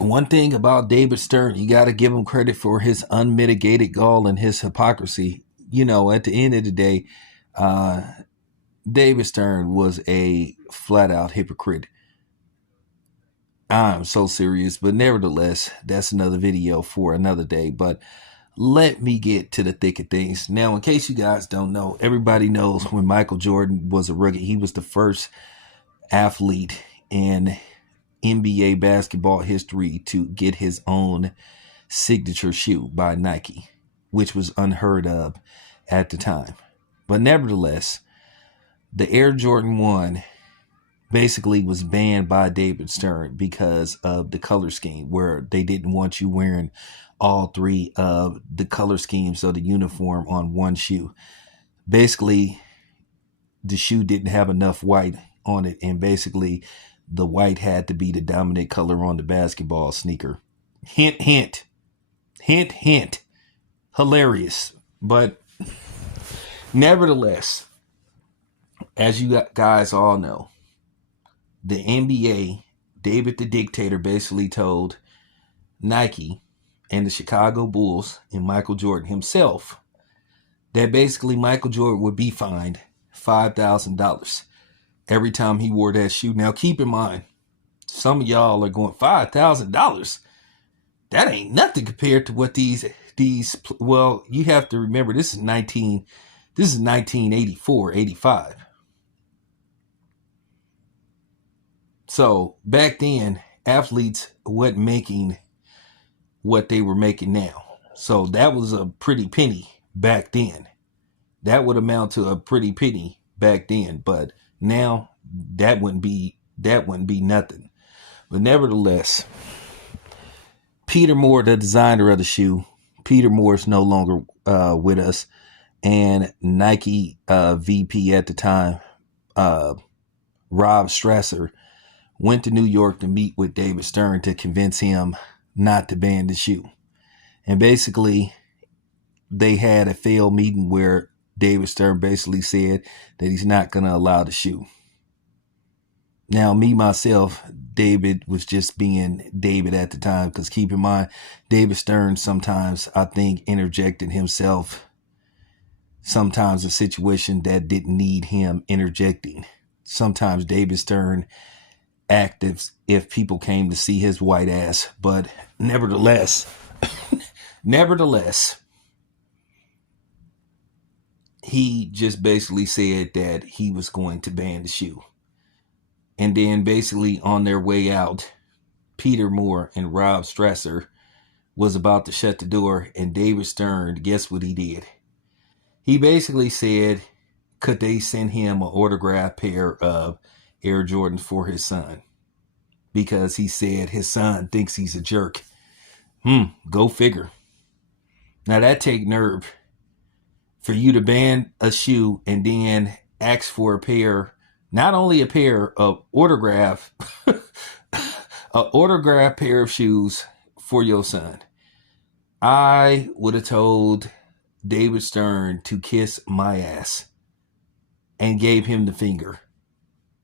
One thing about David Stern, you got to give him credit for his unmitigated gall and his hypocrisy. You know, at the end of the day, uh, David Stern was a flat out hypocrite. I'm so serious, but nevertheless, that's another video for another day. But let me get to the thick of things. Now, in case you guys don't know, everybody knows when Michael Jordan was a rookie, he was the first athlete in NBA basketball history to get his own signature shoe by Nike, which was unheard of at the time. But nevertheless, the Air Jordan 1 basically was banned by David Stern because of the color scheme, where they didn't want you wearing all three of the color schemes of the uniform on one shoe. Basically, the shoe didn't have enough white on it, and basically the white had to be the dominant color on the basketball sneaker. Hint, hint. Hint, hint. Hilarious. But nevertheless, as you guys all know, the NBA, David the Dictator, basically told Nike and the Chicago Bulls and Michael Jordan himself that basically Michael Jordan would be fined $5,000 every time he wore that shoe. Now, keep in mind, some of y'all are going, $5,000? That ain't nothing compared to what these, well, you have to remember, this is 1984, 85. So back then, athletes wasn't making what they were making now. So that was a pretty penny back then. That would amount to a pretty penny back then. But now that wouldn't be nothing. But nevertheless, Peter Moore, the designer of the shoe, Peter Moore is no longer with us, and Nike VP at the time, Rob Strasser, went to New York to meet with David Stern to convince him not to ban the shoe. And basically, they had a failed meeting where David Stern basically said that he's not going to allow the shoe. Now, me, myself, David was just being David at the time, because keep in mind, David Stern sometimes, I think, interjected himself, sometimes a situation that didn't need him interjecting. Sometimes David Stern active if people came to see his white ass. But nevertheless, he just basically said that he was going to ban the shoe. And then basically on their way out, Peter Moore and Rob Strasser was about to shut the door, and David Stern, guess what he did? He basically said, could they send him an autographed pair of Air Jordans for his son, because he said his son thinks he's a jerk. Go figure. Now that take nerve for you to ban a shoe and then ask for a pair, not only a pair of autographed, an autographed pair of shoes for your son. I would have told David Stern to kiss my ass and gave him the finger.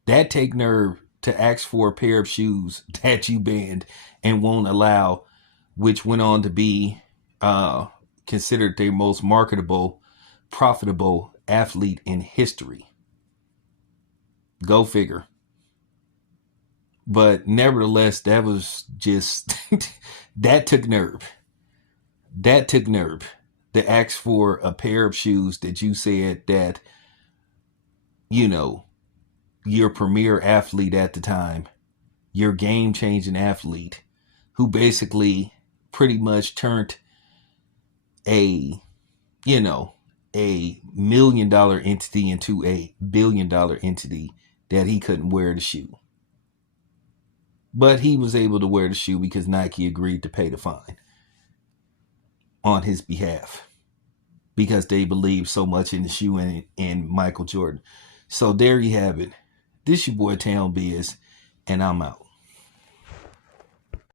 That take nerve to ask for a pair of shoes that you banned and won't allow, which went on to be considered the most marketable, profitable athlete in history. Go figure. But nevertheless, that was just, that took nerve. That took nerve to ask for a pair of shoes that you said that, you know, your premier athlete at the time, your game-changing athlete, who basically pretty much turned a $1 million entity into a $1 billion entity, that he couldn't wear the shoe. But he was able to wear the shoe because Nike agreed to pay the fine on his behalf, because they believed so much in the shoe and in Michael Jordan. So there you have it. This your boy Town Biz, and I'm out.